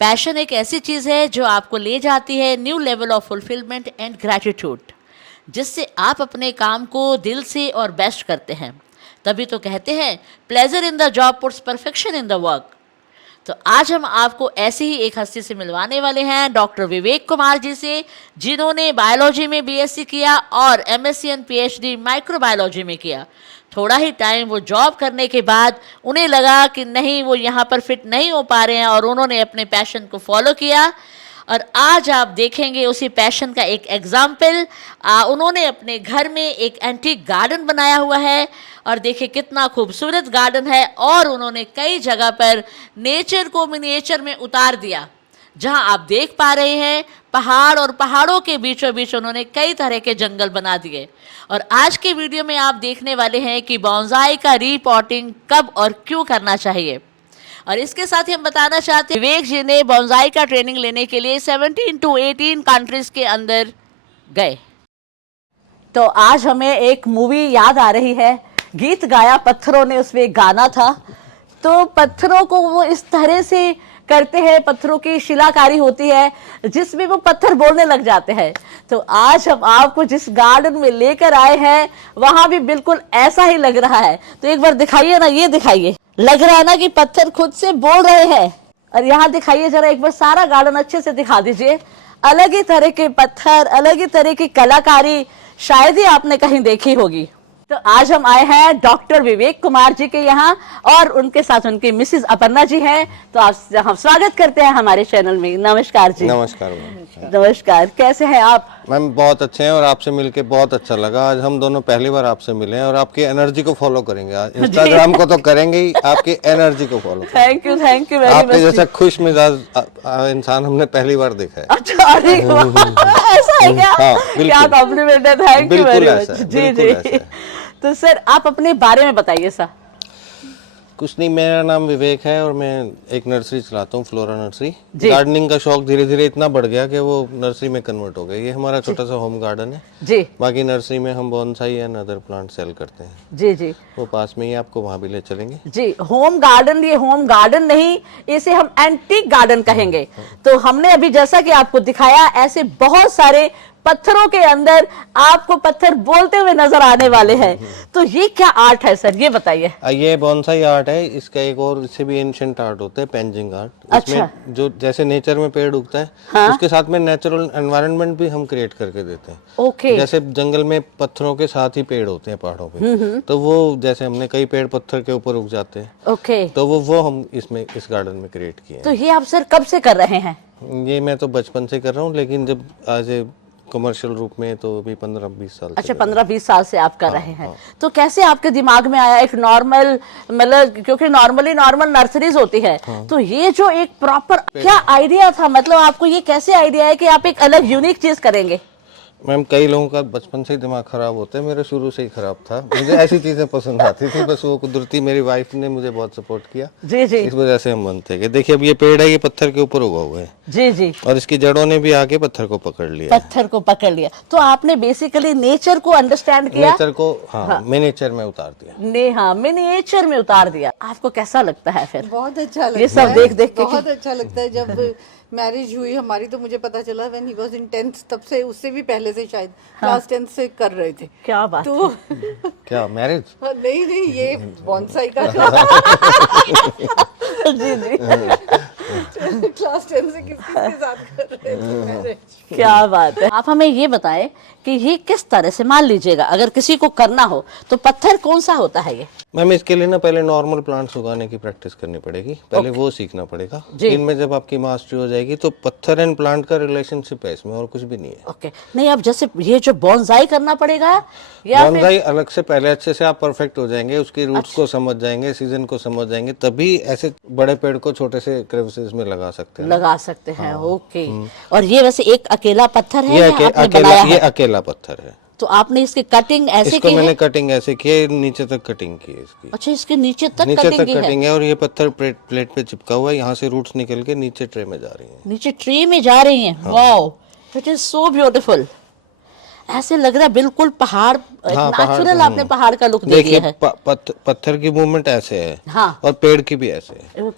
Passion एक ऐसी चीज़ है जो आपको ले जाती है new level of fulfilment and gratitude, जिससे आप अपने काम को दिल से और बेस्ट करते हैं। तभी तो कहते हैं pleasure in the job puts perfection in the work. तो आज हम आपको ऐसे ही एक हस्ती से मिलवाने वाले हैं, डॉक्टर विवेक कुमार जी से, जिन्होंने बायोलॉजी में बीएससी किया और एमएससी एंड पीएचडी माइक्रोबायोलॉजी में किया। थोड़ा ही टाइम वो जॉब करने के बाद उन्हें लगा कि नहीं, वो यहाँ पर फिट नहीं हो पा रहे हैं और उन्होंने अपने पैशन को फॉलो किया। और आज आप देखेंगे उसी पैशन का एक एग्जाम्पल। उन्होंने अपने घर में एक एंटीक गार्डन बनाया हुआ है और देखिए कितना खूबसूरत गार्डन है। और उन्होंने कई जगह पर नेचर को मिनिएचर में उतार दिया, जहां आप देख पा रहे हैं पहाड़, और पहाड़ों के बीचों बीच उन्होंने कई तरह के जंगल बना दिए। और आज के वीडियो में आप देखने वाले हैं कि बोनसाई का रीपॉटिंग कब और क्यों करना चाहिए। और इसके साथ ही हम बताना चाहते हैं, विवेक जी ने बोनसाई का ट्रेनिंग लेने के लिए 17 to 18 कंट्रीज के अंदर गए। तो आज हमें एक मूवी याद आ रही है, गीत गाया पत्थरों ने, उसमें एक गाना था। तो पत्थरों को वो इस तरह से करते हैं, पत्थरों की शिलाकारी होती है जिसमें वो पत्थर बोलने लग जाते हैं। तो आज हम आपको जिस गार्डन में लेकर आए हैं वहां भी बिल्कुल ऐसा ही लग रहा है। तो एक बार दिखाइए ना, ये दिखाइए, लग रहा है ना कि पत्थर खुद से बोल रहे हैं। और यहाँ दिखाइए जरा एक बार, सारा गार्डन अच्छे से दिखा दीजिए। अलग ही तरह के पत्थर, अलग ही तरह की कलाकारी शायद ही आपने कहीं देखी होगी। तो आज हम आए हैं डॉक्टर विवेक कुमार जी के यहाँ और उनके साथ उनकी मिसेस अपर्णा जी हैं। तो आप हम स्वागत करते हैं हमारे चैनल में। नमस्कार जी। नमस्कार। नमस्कार, कैसे हैं आप? मैम बहुत अच्छे हैं और आपसे मिलके बहुत अच्छा लगा। आज हम दोनों पहली बार आपसे मिले हैं और आपकी एनर्जी को फॉलो करेंगे। आज इंस्टाग्राम को तो करेंगे ही, आपकी एनर्जी को follow. Thank you very much. आपके जैसा खुश मिजाज इंसान हमने पहली बार देखा है। अच्छा, अरे ऐसा है क्या? हाँ, क्या कॉम्प्लीमेंट है, थैंक यू वेरी मच। जी जी। जी। तो सर आप अपने बारे में बताइए सर। कुछ नहीं, मेरा नाम विवेक है और मैं एक नर्सरी चलाता हूँ, फ्लोरा नर्सरी। गार्डनिंग का शौक धीरे धीरे इतना बढ़ गया कि वो नर्सरी में कन्वर्ट हो गया। ये हमारा छोटा सा होम गार्डन है जी। बाकी नर्सरी में हम bonsai and other plant sale करते हैं। जी जी। वो पास में ही, आपको वहाँ भी ले चलेंगे। जी, होम गार्डन, ये होम गार्डन नहीं, इसे हम एंटीक गार्डन कहेंगे। तो हमने अभी जैसा कि आपको दिखाया, ऐसे बहुत सारे पत्थरों के अंदर आपको पत्थर बोलते हुए नजर आने वाले हैं। तो ये क्या आर्ट है सर, ये बताइए। ये बोनसाई आर्ट है। इसका एक और, इससे भी एंशिएंट आर्ट होता है, पेंजिंग आर्ट। इसमें जो जैसे नेचर में पेड़ उगता है, हाँ? उसके साथ में नेचुरल एनवायरनमेंट भी हम क्रिएट करके देते हैं। ओके। जैसे जंगल में पत्थरों के साथ ही पेड़ होते हैं पहाड़ों पे, तो वो जैसे हमने कई पेड़ पत्थर के ऊपर उग जाते हैं। ओके। तो वो हम इसमें इस गार्डन में क्रिएट किए। तो ये आप सर कब से कर रहे हैं? ये मैं तो बचपन से कर रहा हूँ, लेकिन जब आज कमर्शियल रूप में तो अभी 15-20 साल। अच्छा, 15-20 साल से आप कर रहे हैं। तो कैसे आपके दिमाग में आया एक नॉर्मल, मतलब क्योंकि नॉर्मल नर्सरीज होती है, तो ये जो एक प्रॉपर क्या आइडिया था, मतलब आपको ये कैसे आइडिया है कि आप एक अलग यूनिक चीज करेंगे? मैम कई लोगों का बचपन से ही दिमाग खराब होता है, मेरा शुरू से ही खराब था। मुझे ऐसी चीजें पसंद आती थी, बस वो कुदरती मेरी वाइफ ने मुझे बहुत सपोर्ट किया। जी जी। इस वजह से हम बनते गए। देखिए अब ये पेड़ है, ये पत्थर के ऊपर उगा हुआ है। जी जी। और इसकी जड़ों ने भी आके पत्थर को पकड़ लिया। पत्थर को पकड़ लिया। तो आपने बेसिकली नेचर को अंडरस्टैंड किया, नेचर को हाँ, मिनिएचर में उतार दिया। हाँ, मिनिएचर में उतार दिया। आपको कैसा लगता है फिर? बहुत अच्छा लगता है, ये सब देख के बहुत अच्छा लगता है। जब मैरिज हुई हमारी तो मुझे पता चला when he was in 10th, तब से, उससे भी पहले से शायद क्लास 10th से कर रहे थे। क्या बात तो क्या मैरिज? नहीं, ये बोनसाई का जी जी। क्लास 10 से किसके साथ कर रहे थे मैरिज। क्या बात है। आप हमें ये बताएं कि ये किस तरह से, मान लीजिएगा अगर किसी को करना हो तो पत्थर कौन सा होता है ये? मैम इसके लिए ना पहले नॉर्मल प्लांट्स उगाने की प्रैक्टिस करनी पड़ेगी, पहले वो सीखना पड़ेगा। इनमें जब आपकी मास्टरी हो जाएगी तो पत्थर एंड प्लांट का रिलेशनशिप है इसमें, और कुछ भी नहीं है। ओके। नहीं, अब जैसे ये जो बोनसाई करना पड़ेगा या बोनसाई अलग से पहले अच्छे से आप परफेक्ट हो जाएंगे, उसकी रूट्स को समझ जाएंगे, सीजन को समझ जाएंगे, तभी ऐसे बड़े पेड़ को छोटे से क्रेविसेस में लगा सकते हैं। ओके। और ये वैसे एक अकेला पत्थर है, ये अकेला पत्थर है। तो आपने इसकी कटिंग ऐसे की है? मैंने कटिंग ऐसे की है, नीचे तक कटिंग की है इसकी। अच्छा, इसके नीचे तक कटिंग है और ये पत्थर प्लेट पे चिपका हुआ है। यहाँ से रूट्स निकल के नीचे ट्रे में जा रही हैं। नीचे ट्रे में जा रही हैं। Wow, it is so beautiful. ऐसे लग रहा है बिल्कुल पहाड़, नेचुरल आपने पहाड़ का लुक दे दिया है। पत्थर की मूवमेंट ऐसे है, हाँ। और पेड़ की भी ऐसे है।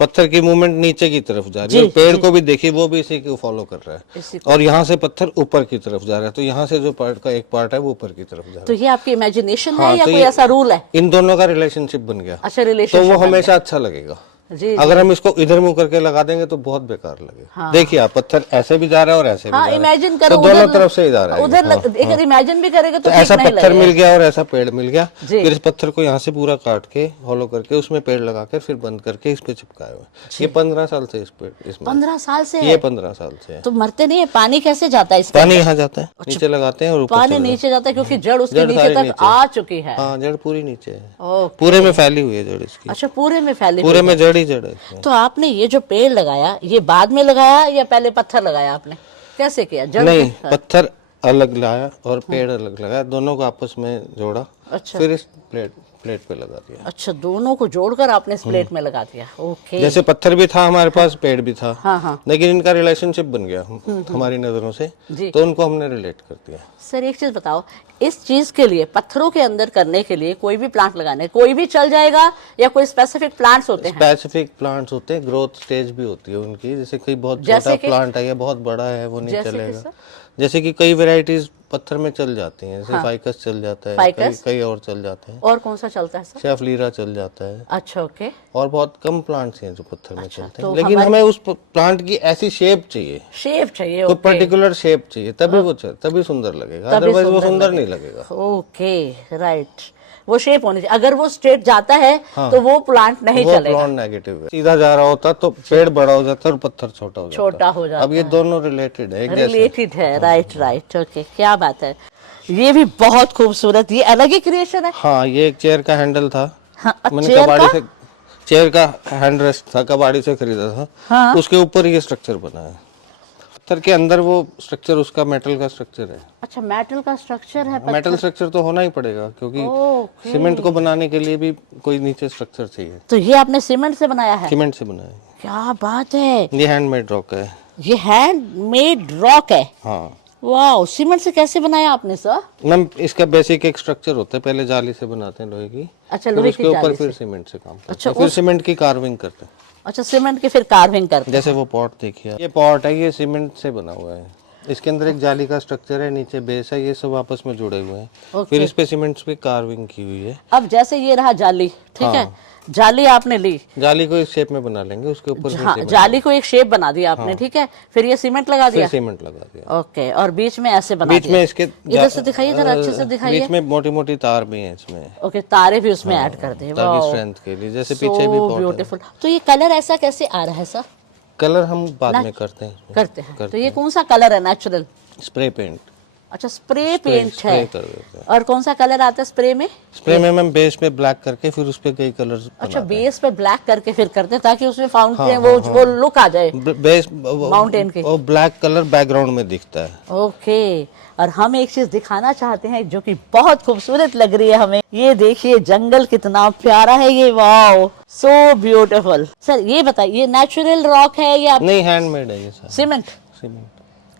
पत्थर की मूवमेंट नीचे की तरफ जा रही है, पेड़ को भी देखिए वो भी इसी को फॉलो कर रहा है, और यहाँ से पत्थर ऊपर की तरफ जा रहा है, तो यहाँ से जो पार्ट का एक पार्ट है वो ऊपर की तरफ जा रहा है। तो ये आपकी इमेजिनेशन हाँ, है या तो कोई ये- ऐसा रूल है? इन दोनों का रिलेशनशिप बन गया, अच्छा, तो रिलेशन वो हमेशा अच्छा लगेगा। जी अगर हम इसको इधर मुंह करके लगा देंगे तो बहुत बेकार लगेगा। देखिए आप, पत्थर ऐसे भी जा रहा है और ऐसे भी हाँ, जा रहा है, इमेजिन तो करो दोनों तरफ से ही जा रहा है। उधर हाँ, अगर इमेजिन भी करेगा तो तो ऐसा ठीक नहीं पत्थर लगेगा। मिल गया और ऐसा पेड़ मिल गया, जी। फिर इस पत्थर को यहाँ से पूरा काट के हॉलो करके उसमें पेड़ लगा के फिर बंद करके इस पे चिपकाया हुआ है। ये 15 साल से इस पेड़ इसमें 15 साल से ये है? 15 साल से है। तो मरते नहीं है? पानी कैसे जाता है इसके पानी अंदर? यहाँ जाता है, नीचे लगाते हैं और ऊपर पानी चला नीचे जाता है क्योंकि जड़ उसके जड़ नीचे सारी तक नीचे। आ चुकी है। हाँ, जड़ पूरी नीचे है, ओके। पूरे में फैली हुई है जड़ इसकी, अच्छा, पूरे में फैली पूरे हुई में है। जड़ ही जड़ है इसमें। तो आपने ये जो पेड़ लगाया, ये बाद में लगाया या पहले पत्थर लगाया आपने? कैसे किया? जड़ नहीं, के- पत्थर अलग लाया और पेड़ अलग लगाया, दोनों को आपस में जोड़ा, अच्छा फिर इस प्लेट पे लगा दिया। अच्छा, दोनों को जोड़कर आपने इस प्लेट में लगा दिया। ओके। जैसे पत्थर भी था हमारे पास, पेड़ भी था, हाँ हाँ लेकिन इनका रिलेशनशिप बन गया हमारी नजरों से, जी। तो उनको हमने रिलेट कर दिया। सर एक चीज बताओ, इस चीज के लिए पत्थरों के अंदर करने के लिए कोई भी प्लांट लगाने, कोई भी चल जाएगा या कोई स्पेसिफिक प्लांट्स होते हैं? स्पेसिफिक प्लांट्स होते हैं, ग्रोथ स्टेज भी होती है उनकी, जैसे कोई बहुत जैसे छोटा कि? प्लांट है या बहुत बड़ा है वो नहीं जैसे कि चलेगा। सर? जैसे कि कई वेराइटीज पत्थर में चल जाती हैं, जैसे फाइकस चल जाता है, फाइकस? कई और चल जाते हैं, और कौन सा चलता है सर? शेफलीरा चल जाता है, अच्छा, ओके। और बहुत कम प्लांट्स हैं जो पत्थर में चलते तो हैं, लेकिन हमें उस प्लांट की ऐसी शेप चाहिए, शेप चाहिए। कोई ओके पर्टिकुलर शेप चाहिए, तभी वो तभी सुंदर लगेगा, तभी अदरवाइज वो सुंदर सुंदर नहीं लगेगा। Okay, right. वो शेप होनी चाहिए। अगर वो स्ट्रेट जाता है तो वो प्लांट नहीं वो चलेगा। प्लांट नेगेटिव है, सीधा जा रहा होता तो पेड़ बड़ा हो जाता और पत्थर छोटा हो जाता। छोटा हो जाता अब ये दोनों रिलेटेड है, एक जैसे। रिलेटेड है। राइट राइट, ओके, क्या बात है। ये भी बहुत खूबसूरत, ये अलग ही क्रिएशन है। हाँ, ये एक चेयर का हैंडल था, हाँ, मैंने चेयर कबाड़ी का? से, चेयर का हैंड रेस्ट था, कबाड़ी से खरीदा था। हाँ। उसके ऊपर ये स्ट्रक्चर बना है, पत्थर के अंदर वो स्ट्रक्चर उसका मेटल का स्ट्रक्चर है। अच्छा, मेटल का स्ट्रक्चर है। मेटल स्ट्रक्चर तो होना ही पड़ेगा, क्योंकि ओके। सीमेंट को बनाने के लिए भी कोई नीचे स्ट्रक्चर चाहिए। तो ये आपने सीमेंट से बनाया है? सीमेंट से बना है, क्या बात है। ये हैंडमेड रॉक है। ये हैंडमेड रॉक है? हाँ वाह, सीमेंट से कैसे बनाया आपने सर? मैम, इसका बेसिक एक स्ट्रक्चर होता है, पहले जाली से बनाते हैं लोहे की, अच्छा, फिर लोहे उसके की ऊपर जाली फिर से। सीमेंट से काम करते अच्छा, हैं, फिर उस- सीमेंट की कार्विंग करते हैं। अच्छा, सीमेंट की फिर कार्विंग करते जैसे वो पॉट देखिए, ये पॉट है, ये सीमेंट से बना हुआ है, इसके अंदर एक जाली का स्ट्रक्चर है, नीचे बेस है, ये सब आपस में जुड़े हुए हैं, ओके। फिर इस पे सीमेंट पे कार्विंग की हुई है। अब जैसे ये रहा जाली, ठीक है, जाली आपने ली, जाली को इस शेप में बना लेंगे, उसके ऊपर फिर हाँ, सीमेंट, जाली को एक शेप बना दिया आपने, ठीक है, फिर ये सीमेंट लगा फिर दिया। सीमेंट लगा दिया। ओके, और बीच में ऐसे बना बीच दिया। में इसके इधर से दिखाइए, इधर अच्छे से दिखाइए। बीच में मोटी मोटी तार भी हैं इसमें, ओके, तारे भी उसमें ऐड कर दे। ताकि स्ट्रेंथ के लिए, जैसे पीछे भी पॉट है। ब्यूटीफुल। तो ये कलर ऐसा कैसे आ रहा है सर? कलर हम बाद में करते हैं इसमें। करते हैं। तो ये कौन सा कलर है? नेचुरल? स्प्रे पेंट, अच्छा, स्प्रे पेंट स्प्रे है। कर देते हैं। और कौन सा कलर आता है स्प्रे में? स्प्रे में मैम बेस पे ब्लैक करके फिर उस पे कई कलर्स अच्छा, बेस पे ब्लैक करके फिर करते हैं ताकि उसमें फाउंटेन वो लुक आ जाए बेस माउंटेन की। और ब्लैक कलर बैकग्राउंड में दिखता है। ओके। और हम एक चीज दिखाना चाहते हैं जो कि बहुत खूबसूरत लग रही है हमें। ये देखिए, जंगल कितना प्यारा है ये। Wow, so beautiful. सर ये बताइए, नेचुरल रॉक है या नहीं, हैंडमेड है ये सारा सीमेंट? सीमेंट।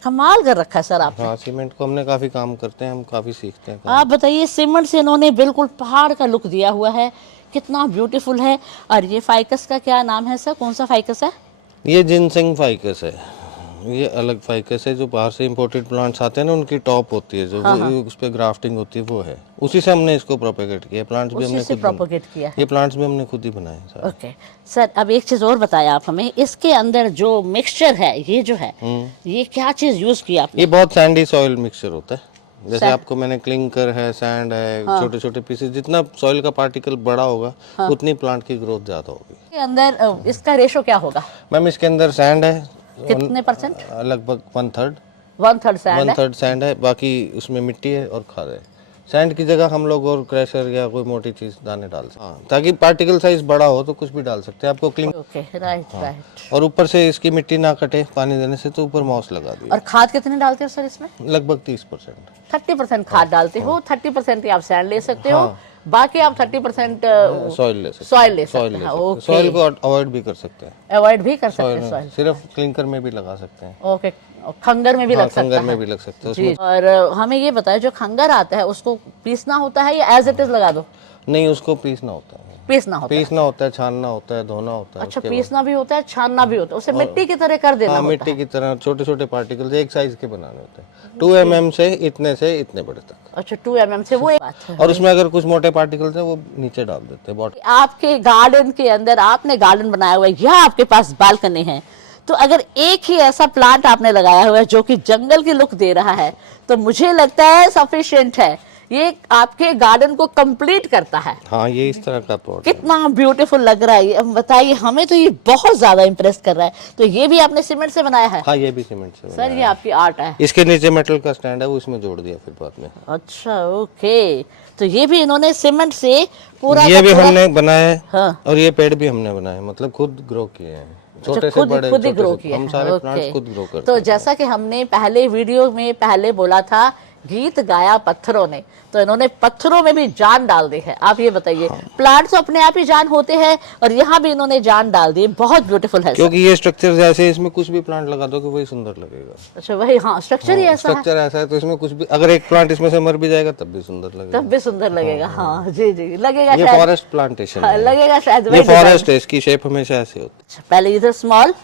कमाल कर रखा है सर आपने। हाँ, सीमेंट को हमने काफी काम करते हैं, हम काफी सीखते हैं। आप बताइए, सीमेंट से इन्होंने बिल्कुल पहाड़ का लुक दिया हुआ है, कितना ब्यूटीफुल है। और ये फाइकस का क्या नाम है सर? कौन सा फाइकस है? ये जिनसिंग फाइकस है, ये अलग फाइकस है, जो बाहर से इंपोर्टेड प्लांट्स आते हैं ना, उनकी टॉप होती है, जो उस पे ग्राफ्टिंग होती है, वो है, उसी से हमने इसको प्रोपेगेट किया। प्लांट्स भी हमने उसी से खुद बनाए। प्रोपोगेट किया है। ये प्लांट्स भी हमने खुद ही बनाए सारे। ओके सर, अब एक चीज और बताया आप हमें, इसके अंदर जो मिक्सचर है, ये जो है, ये क्या चीज यूज की आपने? ये बहुत सैंडी सॉइल मिक्सचर होता है, जैसे आपको मैंने क्लिंकर है, सैंड है, छोटे छोटे पीसेस, जितना सॉइल का पार्टिकल बड़ा होगा उतनी प्लांट की ग्रोथ ज्यादा होगी। इसके अंदर इसका रेशो क्या होगा? मैम, इसके अंदर सैंड है, कितने परसेंट? लगभग 1/3 1/3 सैंड है। 1/3 सैंड है, बाकी उसमें मिट्टी है और खाद है। सैंड की जगह हम लोग और क्रैशर या कोई मोटी चीज दाने डाल सकते हैं, ताकि पार्टिकल साइज बड़ा हो तो कुछ भी डाल सकते हैं। आपको क्लिंग ओके, राइट राइट। और ऊपर से इसकी मिट्टी ना कटे पानी देने से, तो ऊपर मॉस लगा दिया। और खाद कितने डालते हो सर इसमें? लगभग 30%। 30% खाद डालते हो, 30% ही आप सैंड ले सकते हो, बाकी आप 30% सॉइल ले सकते सॉइल ले सॉइल सकते ले हैं। सकते हैं, ओके, सॉइल को अवॉइड भी कर सकते हैं। अवॉइड भी कर सकते हैं सॉइल सॉइल। सिर्फ क्लिंकर में भी लगा सकते हैं। ओके, खंगर में भी हाँ, लग सकता खंगर है। में भी लग सकते हैं जी। और हमें ये बताएं, जो खंगर आता है उसको पीसना होता है या एज इट इज लगा दो? नहीं, उसको पीसना होता है। पीसना होता है। पीसना होता है, छानना होता है, धोना होता है। अच्छा, उसके पीसना भी होता है, छानना भी होता है, उसे मिट्टी की तरह कर बाद देना हाँ, होता मिट्टी है। की तरह छोटे छोटे पार्टिकल्स एक साइज के बनाने होते हैं, 2 mm से इतने बड़े तक। अच्छा, 2 mm से वो एक बात है। और उसमें अगर कुछ मोटे पार्टिकल्स है वो नीचे डाल देते हैं बॉटम। आपके गार्डन के अंदर आपने गार्डन बनाया हुआ है, या आपके पास बालकनी है, तो अगर एक ही ऐसा प्लांट आपने लगाया हुआ है जो कि जंगल की लुक दे रहा है, तो मुझे लगता है सफिशिएंट है, ये आपके गार्डन को कंप्लीट करता है। हाँ, ये इस तरह का पॉट कितना ब्यूटीफुल लग रहा है ये, अब बताइए हमें तो ये बहुत ज्यादा इम्प्रेस कर रहा है। तो ये भी आपने सीमेंट से बनाया है? हाँ, ये भी सीमेंट से सर, बनाया ये आपकी आर्ट है। है। इसके नीचे मेटल का स्टैंड है, वो इसमें जोड़ दिया फिर बाद में। अच्छा, ओके। तो ये भी इन्होंने सीमेंट से पूरा ये का भी पूरा- हमने बनाया है। हाँ। और ये पेड़ भी हमने बनाए, मतलब खुद ग्रो किए हैं, छोटे से खुद बड़े, खुद ही छोटे ग्रो से- किया हम है। सारे ओके। प्लांट्स खुद ग्रो करते तो हैं। जैसा कि हमने पहले वीडियो में पहले बोला था, गीत गाया पत्थरों ने, तो इन्होंने पत्थरों में भी जान डाल दी है। आप ये बताइए, प्लांट्स अपने आप ही जान होते हैं और यहाँ भी इन्होंने जान डाल दी, बहुत ब्यूटीफुल है। क्योंकि ये स्ट्रक्चर जैसे है, इसमें कुछ भी प्लांट लगा दो कि वही सुंदर लगेगा। अच्छा, वही, हाँ, स्ट्रक्चर ही ऐसा है, स्ट्रक्चर ऐसा है, तो इसमें कुछ भी अगर एक प्लांट इसमें से मर भी जाएगा तब भी सुंदर लगेगा। तब भी सुंदर लगेगा। हाँ, जी जी, लगेगा ये शायद। फॉरेस्ट प्लांटेशन हाँ, है। लगेगा शायद ये वही design। फॉरेस्ट है, इसकी शेप हमेशा ऐसे होती अच्छा, पहले इधर स्मॉल,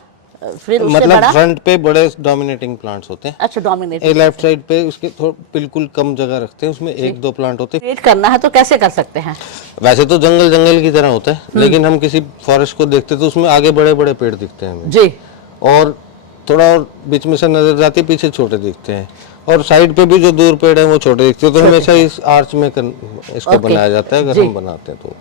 फिर है, उससे मतलब बड़ा। फ्रंट पे बड़े डोमिनेटिंग प्लांट्स होते हैं। अच्छा, डोमिनेट ये लेफ्ट साइड पे उसके बिल्कुल कम जगह रखते हैं, उसमें 1-2 प्लांट होते हैं। करना है तो कैसे कर सकते हैं? वैसे तो जंगल जंगल की तरह होता है, लेकिन हम किसी फॉरेस्ट को देखते तो उसमें आगे बड़े बड़े पेड़ दिखते हैं हमें, जी। और थोड़ा और बीच में से नजर जाती है, पीछे छोटे दिखते हैं, और साइड पे भी जो दूर पेड़ है वो छोटे दिखते हैं। तो हमेशा इस आर्च में इसको बनाया जाता है। अगर हम बनाते हैं तो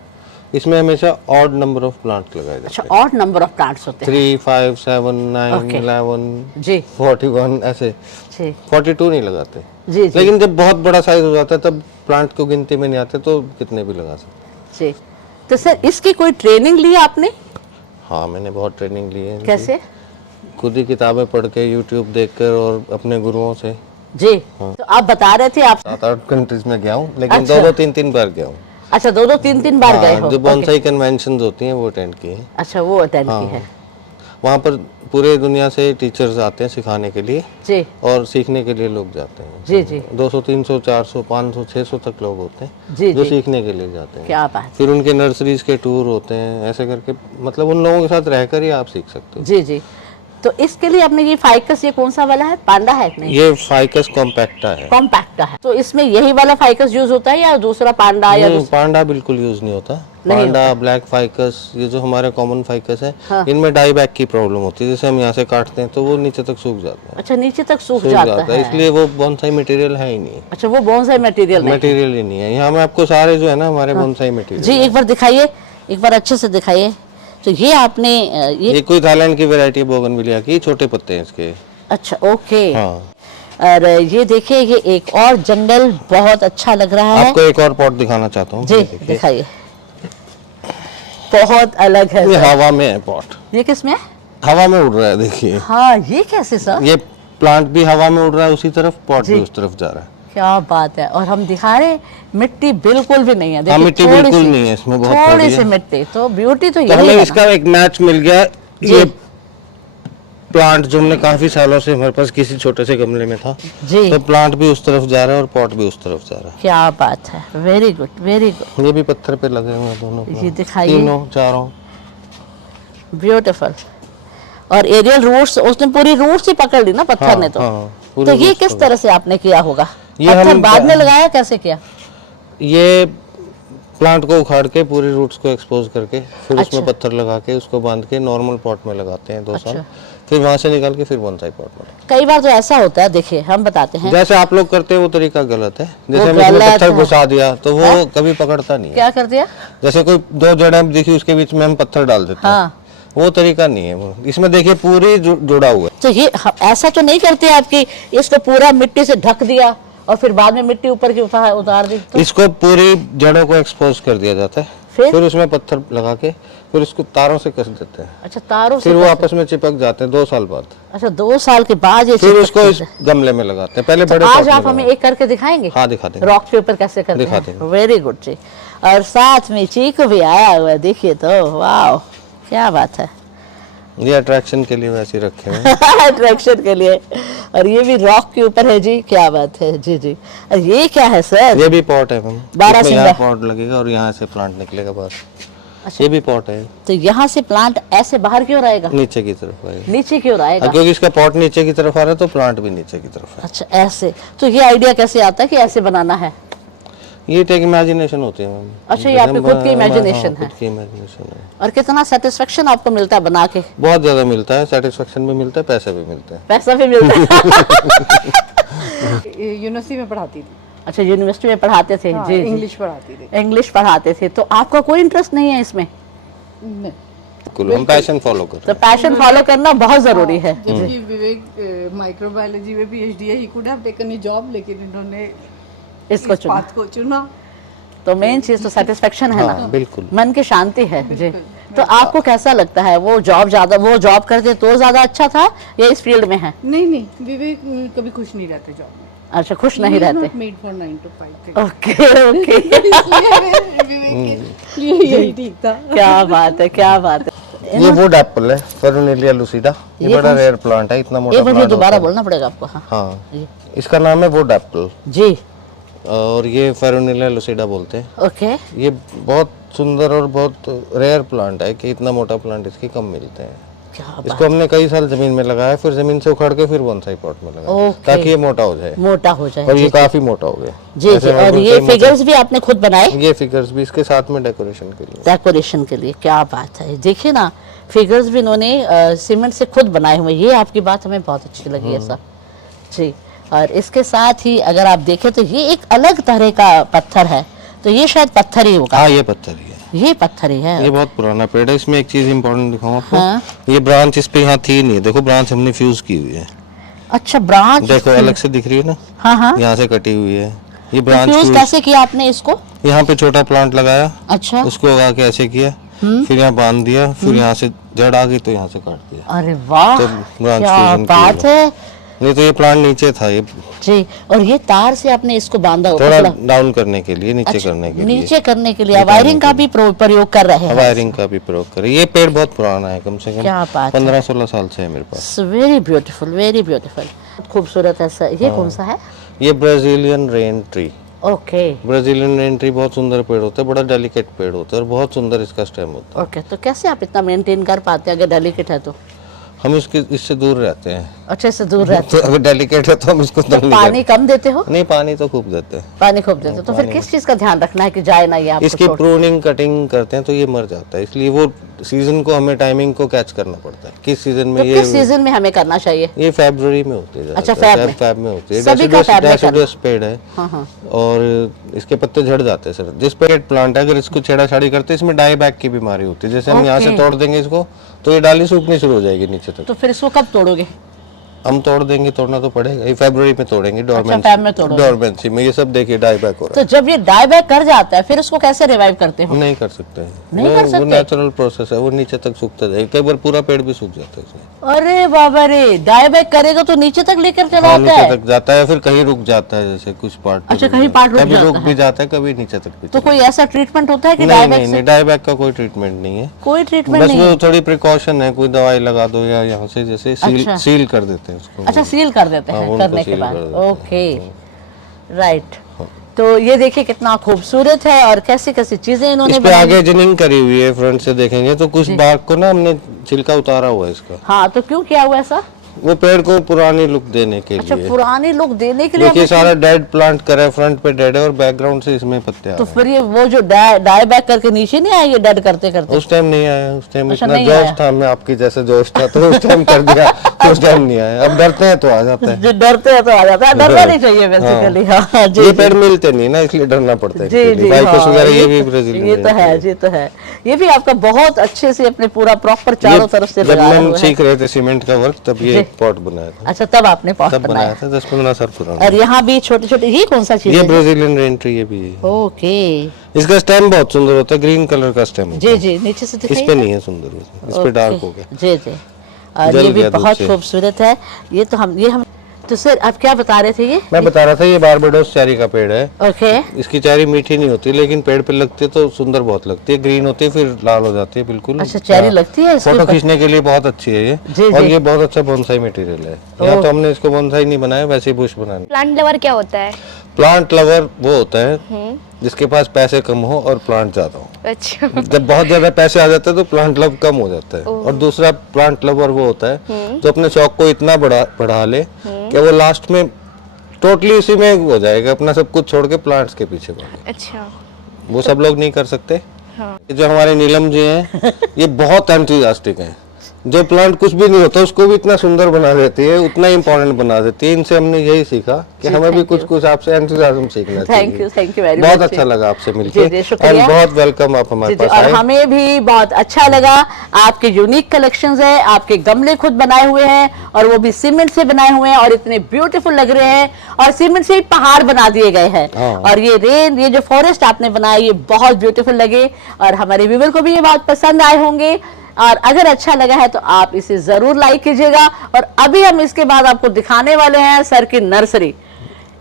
इसमें हमेशा ऑड नंबर ऑफ प्लांट लगाए जाते अच्छा, ऑड नंबर ऑफ प्लांट्स होते हैं, 3, 5, 7, 9, Okay. 11, जी 41 ऐसे। जी 42 नहीं लगाते, जी जी लेकिन जब बहुत बड़ा साइज हो जाता है तब प्लांट को गिनती में नहीं आते, तो कितने भी लगा सकते हैं। जी। तो सर, इसकी कोई ट्रेनिंग ली आपने? हाँ, मैंने बहुत ट्रेनिंग ली है इनकी। कैसे? खुद ही किताबें पढ़ के, यूट्यूब देखकर और अपने गुरुओं से। जी। तो आप बता रहे थे आप, 7-8 कंट्रीज में गया हूँ, लेकिन अच्छा। 2-2, 3-3 बार गया हूँ। अच्छा, 2-2, 3-3 बार गए हो? जो बॉन्साई कन्वेंशंस होती हैं वो अटेंड किए हैं। अच्छा, वो अटेंड की है। वहाँ पर पूरे दुनिया से टीचर्स आते हैं सिखाने के लिए, जी और सीखने के लिए लोग जाते हैं। जी जी 200, 300, 400, 500, 600 तक लोग होते हैं जी जो जी। सीखने के लिए जाते हैं। क्या बात। फिर उनके नर्सरीज के टूर होते हैं, ऐसे करके मतलब उन लोगों के साथ रहकर ही आप सीख सकते हो। जी जी। तो इसके लिए आपने ये फाइकस, ये कौन सा वाला है, पांडा है? नहीं, ये फाइकस कॉम्पैक्टा है। कॉम्पैक्टा है। तो इसमें यही वाला फाइकस यूज होता है या दूसरा पांडा या नहीं, पांडा बिल्कुल यूज नहीं होता। नहीं पांडा, ब्लैक फाइकस, ये जो हमारे कॉमन फाइकस है, हाँ। इनमें डाई बैक की प्रॉब्लम होती है। जैसे हम यहाँ से काटते हैं तो वो नीचे तक सूख जाता है, अच्छा, नीचे तक सूख सूख जाता जाता है, है। इसलिए वो बोनसाई मटेरियल है ही नहीं। अच्छा, वो बोनसाई मटेरियल नहीं। मटेरियल ही नहीं है। यहाँ में आपको सारे जो है ना हमारे बोनसाई मटेरियल। जी, एक बार दिखाइए, एक बार अच्छे से दिखाइए। तो ये आपने ये ये कोई थाईलैंड की वैरायटी है बोगनविलिया की, छोटे पत्ते हैं इसके। अच्छा, ओके। हाँ, और ये देखिए, ये एक और जंगल बहुत अच्छा लग रहा है। आपको एक और पॉट दिखाना चाहता हूँ। जी, दिखाइए। बहुत अलग है ये सर। हवा में है पॉट, ये किस में है? हवा में उड़ रहा है, देखिए। हाँ, ये कैसे सर? ये प्लांट भी हवा में उड़ रहा है उसी तरफ, पॉट भी जी। उस तरफ जा रहा है। क्या बात है। और हम दिखा रहे, मिट्टी बिल्कुल भी नहीं है। देखिए, मिट्टी थोड़ी बिल्कुल सी- नहीं है इसमें, बहुत थोड़ी थोड़ी सी है। मिट्टी, तो ब्यूटी तो तो यही हमें है ना। इसका एक मैच मिल गया। जी। ये प्लांट जो हमने काफी सालों से हमारे पास किसी छोटे से गमले में था, जी, तो प्लांट भी उस तरफ जा रहा है और पॉट भी उस तरफ जा रहा क्या बात है। Very good, very good. है। ये भी पत्थर पे लगे हुए हैं दोनों ये plant। दिखाइए। तीनों, चारों। ब्यूटीफुल। और एरियल रूट्स, उसने पूरी रूट्स ही पकड़ ली ना पत्थर हाँ, ने तो। हाँ, पूरी तो ये roots किस पकड़- तरह से आपने किया होगा? ये पत्थर हम- बाद में लगाया, कैसे किया? ये प्लांट को उखाड़ के पूरी रूट्स को एक्सपोज करके फिर अच्छा। उसमें पत्थर लगा के उसको बांध के नॉर्मल पॉट में लगाते हैं 2 साल। अच्छा। फिर वहां से निकाल के फिर बोनसाई पॉट में। कई बार तो ऐसा होता है, देखिए हम बताते हैं। जैसे आप लोग करते हैं वो तरीका गलत है। जैसे वो हम इसमें गलत पत्थर है। घुसा दिया तो वो कभी पकड़ता नहीं है। क्या कर दिया? जैसे कोई 2 जड़ें दिखी उसके बीच में हम पत्थर डाल देते हैं, हाँ। वो तरीका नहीं है। वो इसमें देखिए पूरी जुड़ा हुआ है। तो ये ऐसा तो नहीं करते आपकी, इसको पूरा मिट्टी से ढक दिया और फिर बाद में मिट्टी ऊपर की उतार दी तो? इसको पूरी जड़ों को एक्सपोज कर दिया जाता है, फिर उसमें पत्थर लगा के फिर उसको तारों से कस देते हैं। अच्छा, तारों से फिर वो कैसे? आपस में चिपक जाते हैं 2 साल बाद। अच्छा, 2 साल के बाद ये फिर चिपकते उसको इस हैं। गमले में लगाते हैं। पहले तो बड़े आज pot में आप हमें लगाते एक करके दिखाएंगे? हैं। हाँ, दिखा देंगे। रॉक के ऊपर कैसे करते दिखा हैं? देंगे। वेरी गुड जी। और साथ में चीकू भी आया हुआ है, देखिए तो, वाह क्या बात है। ये अट्रैक्शन के लिए वैसे ही रखे हुए हैं। अट्रैक्शन के लिए। और ये भी रॉक के ऊपर है जी, क्या बात है जी जी। और ये क्या है सर? ये भी पॉट है मैम, 12 इसमें यहाँ सिंगल। पॉट लगेगा और यहाँ से प्लांट निकलेगा बाहर। अच्छा। ये भी पॉट है, तो यहाँ से प्लांट ऐसे बाहर क्यों आएगा? नीचे की तरफ आएगा। नीचे क्यों आएगा? क्योंकि इसका पॉट नीचे की तरफ आ रहा है तो प्लांट भी नीचे की तरफ है। अच्छा ऐसे, तो ये आइडिया कैसे आता है कि ऐसे बनाना है? ये एक इमेजिनेशन होती है मैम। अच्छा, ये आपकी खुद की imagination है। खुद की इमेजिनेशन है। और कितना सेटिस्फेक्शन आपको मिलता है बना के? बहुत ज्यादा मिलता है, सेटिस्फेक्शन भी मिलता है, पैसे भी मिलते हैं। पैसा भी मिलता है। यूनिवर्सिटी में पढ़ाती थी। अच्छा, यूनिवर्सिटी में पढ़ाते थे? हाँ, जी जी। इंग्लिश पढ़ाती थी। इंग्लिश पढ़ाते थे, तो आपका कोई इंटरेस्ट नहीं है इसमें? नहीं। बिल्कुल, हम पैशन फॉलो करते तो पैशन फॉलो करना बहुत जरूरी है। जबकि विवेक माइक्रोबायोलॉजी में पीएचडी है, he could have taken a job, लेकिन इन्होंने इसको इस चुना। पाथ को चुना। तो मेन चीज तो सेटिस्फेक्शन है हाँ, ना, बिल्कुल। मन की शांति है जी। तो आपको कैसा लगता है वो जॉब करते तो ज्यादा अच्छा था या इस फील्ड में है? नहीं नहीं, विवेक कभी खुश नहीं रहते जॉब में। अच्छा, खुश नहीं रहते। Made for 9 to 5 okay okay. Vivek के लिए यही ठीक था। क्या बात है, क्या बात है। ये वुड एप्पल है, फेरुनिलिया लुसिडा। ये ये बड़ा कौन सा? रेयर प्लांट है, इतना मोटा ये मुझे प्लांट दोबारा होता है। बोलना पड़ेगा आपको। हाँ हाँ, जी इसका नाम है वुड एप्पल जी। और ये फेरुनिलिया लुसिडा बोलते हैं। ओके। ये बहुत सुंदर और बहुत रेयर प्लांट है कि इतना मोटा प्लांट इसके कम मिलते हैं। क्या बात, इसको हमने कई साल जमीन में लगाया, फिर जमीन से उखाड़ के फिर बोनसाई पॉट में लगाया ओके। ताकि ये मोटा हो जाए। मोटा हो जाए। और जी ये काफी मोटा हो गया। जी जी। ऐसे और बिल्कुल ये सही मोटा। फिगर्स भी आपने खुद बनाए? ये फिगर्स भी इसके साथ में डेकोरेशन के लिए। डेकोरेशन के लिए, क्या बात है। देखिए ना, फिगर्स भी इन्होंने सीमेंट से खुद बनाए हुए। ये आपकी बात हमें बहुत अच्छी लगी है सर जी। और इसके साथ ही अगर आप देखें तो ये एक अलग तरह का पत्थर है, तो ये शायद पत्थर ही होगा। हाँ, ये पत्थर ही है। ये पत्थर ही है। ये बहुत पुराना पेड़ है। इसमें एक चीज इम्पोर्टेंट दिखाऊं आपको। हाँ। ये ब्रांच इस पे यहाँ थी नहीं, देखो ब्रांच हमने फ्यूज की हुई है। अच्छा, ब्रांच देखो अलग से दिख रही है ना, हाँ हाँ। यहाँ से कटी हुई है। ये ब्रांच फ्यूज फ्यूज कैसे किया आपने इसको? यहाँ पे छोटा प्लांट लगाया, अच्छा। उसको उगा के ऐसे किया, फिर यहाँ बांध दिया, फिर यहाँ से जड़ आ गई तो यहाँ से काट दिया। अरे वाह, तो branch क्या fusion की बात है। है नहीं तो ये प्लांट नीचे था, ये जी। और ये तार से आपने इसको बांधा थोड़ा पकड़ा? डाउन करने के लिए, नीचे अच्छा, करने के नीचे करने के लिए वायरिंग का भी प्रयोग कर रहे लिए, हैं। वायरिंग का भी प्रयोग करें। ये पेड़ बहुत पुराना है, कम से कम क्या बात है। 15-16 साल से है मेरे पास। वेरी ब्यूटीफुल, वेरी ब्यूटीफुल, खूबसूरत है सर। ये कौन सा है? ये Brazilian rain tree. Okay Brazilian rain tree बहुत सुंदर पेड़ होता है, बड़ा डेलिकेट पेड़ होता है और बहुत सुंदर इसका स्टेम होता है। ओके। तो कैसे आप इतना मेंटेन कर पाते हैं अगर डेलिकेट है तो? हम इससे दूर रहते हैं। अच्छे से दूर रहते तो अगर डेलिकेट है तो हम इसको हैं। नहीं पानी कम देते हो? नहीं, पानी तो खूब देते हैं। पानी खूब देते हो, तो फिर किस चीज का ध्यान रखना है कि जाए ना ये आपको इसकी छोड़? प्रूनिंग कटिंग करते हैं तो ये मर जाता है, इसलिए वो सीजन को हमें टाइमिंग को कैच करना पड़ता है, किस सीजन में तो ये किस सीजन में हमें करना चाहिए? ये फरवरी में होती है। अच्छा, ज़्यादातर। फ़ेब में। फ़ेब में होती है। सभी का फ़ेब में डेसिडुअस पेड़ है हाँ हाँ। और इसके पत्ते झड़ जाते हैं सर। जिस पेड़ प्लांट है, अगर इसको छेड़ाछाड़ी करते हैं, इसमें डाई बैक की बीमारी होती है। जैसे हम यहाँ से ओके। तोड़ देंगे इसको तो ये डाली सूखनी शुरू हो जाएगी नीचे तक। तो फिर इसको कब तोड़ोगे? हम तोड़ देंगे, तोड़ना तो पड़ेगा। ये फरवरी में तोड़ेंगे, फ़ेब में तोड़ोगे। डोरमेंसी में। ये सब देखिए डाई बैक हो रहा तो जब ये डाई बैक कर जाता है फिर उसको कैसे रिवाइव करते हो? है। नहीं कर सकते हैं, नहीं कर वो सकते? नेचुरल प्रोसेस है, वो नीचे तक सूखता जाएगा। कई बार पूरा पेड़ भी सूख जाता है इसमें। अरे बाबा रे, डाई बैक करेगा तो नीचे तक लेकर चला हाँ, आता नीचे है? तक जाता है, फिर कहीं रुक जाता है, जैसे कुछ पार्ट अच्छा, कहीं part रुक कभी जाता रुक है। भी जाता है, कभी नीचे तक भी तो चला कोई ऐसा ट्रीटमेंट होता है कि नहीं डाई नहीं बैक से? नहीं, डाई बैक का कोई ट्रीटमेंट नहीं है। कोई ट्रीटमेंट बस नहीं वो है? थोड़ी प्रिकॉशन है, कोई दवाई लगा दो या यहाँ से जैसे अच्छा। सील कर देते हैं उसको। अच्छा, सील कर देते हाँ, हैं उनको करने के सील बाद। कर देते हैं। Okay, right. तो ये देखिए कितना खूबसूरत है और कैसी कैसी चीजें इन्होंने इस पे बनाई। आगे जिनिंग करी हुई है, फ्रंट से देखेंगे तो कुछ बाग को ना हमने छिलका उतारा हुआ है इसका। हाँ, तो क्यों किया हुआ ऐसा? वो पेड़ को पुरानी लुक देने के अच्छा, लिए। पुरानी लुक देने के लिए देखिए हमने- सारा डेड प्लांट करा है, फ्रंट पे डेड है और बैकग्राउंड से इसमें पत्ते आ तो रहे हैं। फिर ये वो जो डाई बैक करके नीचे नहीं आए ये डेड करते करते? उस टाइम नहीं आया, उस टाइम अच्छा, इतना नहीं जोश आया। था, मैं आपकी जैसे जोश था तो उस टाइम कर दिया। उस टाइम नहीं आया, अब डरते हैं तो आ जाता है। जो डरते हैं तो आ जाता है, डरना नहीं चाहिए बेसिकली। हाँ जी ये जी। पेड़ मिलते नहीं ना, इसलिए डरना पड़ता है। जी जी, बाइकस हाँ, वगैरह ये भी ब्राजीलियन ये तो है, ये तो है। ये भी आपका बहुत अच्छे से अपने पूरा प्रॉपर चारों तरफ से जब लगाया हम हुआ है। सीख रहे थे सीमेंट का वर्क, तब ये पॉट बनाया था। अच्छा, तब आपने पॉट तब बनाया। बनाया था 10-15 साल पुराना। और यहाँ भी छोटे छोटे, ये कौन सा चीज ये है? ब्राजीलियन रेन ट्री, ये भी है। ओके इसका स्टेम बहुत सुंदर होता है, ग्रीन कलर का स्टेम होता जी जी, नीचे से है। इस दिखाइए। पे नहीं है सुंदर, इस पे डार्क हो गया। जी जी। और जल ये भी गया धूप बहुत से। खूबसूरत है। ये तो हम तो सर आप क्या बता रहे थे ये? मैं बता रहा था ये बारबाडोस चेरी का पेड़ है। ओके। इसकी चेरी मीठी नहीं होती, लेकिन पेड़ पे लगती है तो सुंदर बहुत लगती है, ग्रीन होती है फिर लाल हो जाती है बिल्कुल। अच्छा, चेरी लगती है इसके फोटो ऊपर? खींचने के लिए बहुत अच्छी है ये। जी, और जी। ये बहुत अच्छा बोनसाई मटेरियल है। यहाँ तो हमने इसको बोनसाई नहीं बनाया, वैसे ही बुश बनाने। प्लांट लवर क्या होता है? प्लांट लवर वो होता है जिसके पास पैसे कम हो और प्लांट ज्यादा हो। अच्छा। जब बहुत ज्यादा पैसे आ जाते हैं तो प्लांट लव कम हो जाता है। और दूसरा प्लांट लवर वो होता है जो अपने शौक को इतना बढ़ा ले कि वो लास्ट में टोटली उसी में हो जाएगा, अपना सब कुछ छोड़ के प्लांट्स के पीछे भागे। अच्छा। वो सब लोग नहीं कर सकते। हाँ। ये जो हमारे नीलम जी हैं ये बहुत एंथुसियास्टिक हैं। जो प्लांट कुछ भी नहीं होता उसको भी इतना सुंदर बना देती है, उतना इम्पोर्टेंट बना देती है। इनसे हमने यही सीखा कि हमें भी कुछ कुछ आपसे एंथुसियाज्म सीखना चाहिए। Thank you very much. बहुत अच्छा लगा आपसे मिलके। जी, शुक्रिया। एंड बहुत वेलकम आप हमारे पास और आए। हमें भी बहुत अच्छा लगा। आपके यूनिक कलेक्शंस है, आपके गमले खुद बनाए हुए हैं और वो भी सीमेंट से बनाए हुए हैं और इतने ब्यूटीफुल लग रहे हैं और सीमेंट से ही पहाड़ बना दिए गए हैं। हाँ। और ये जो फॉरेस्ट आपने बनाया ये बहुत ब्यूटीफुल लगे और हमारे व्यूअर को भी ये बहुत पसंद आए होंगे। और अगर अच्छा लगा है तो आप इसे जरूर लाइक कीजिएगा। और अभी हम इसके बाद आपको दिखाने वाले हैं सर की नर्सरी।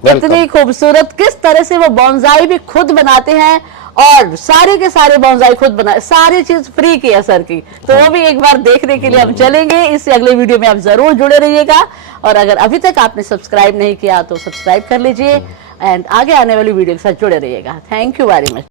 इतनी खूबसूरत, किस तरह से वो बॉन्साई भी खुद बनाते हैं और सारे के सारे बॉन्साई खुद बना, सारी चीज फ्री की है सर की। तो वो भी एक बार देखने के लिए हम चलेंगे। इससे अगले वीडियो में आप जरूर जुड़े रहिएगा। और अगर अभी तक आपने सब्सक्राइब नहीं किया तो सब्सक्राइब कर लीजिए एंड आगे आने वाली वीडियो के साथ जुड़े रहिएगा। Thank you very much.